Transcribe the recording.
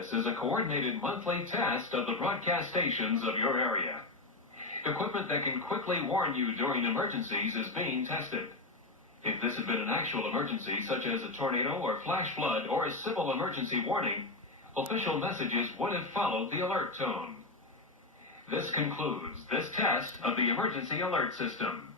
This is a coordinated monthly test of the broadcast stations of your area. Equipment that can quickly warn you during emergencies is being tested. If this had been an actual emergency, such as a tornado or flash flood or a civil emergency warning, official messages would have followed the alert tone. This concludes this test of the emergency alert system.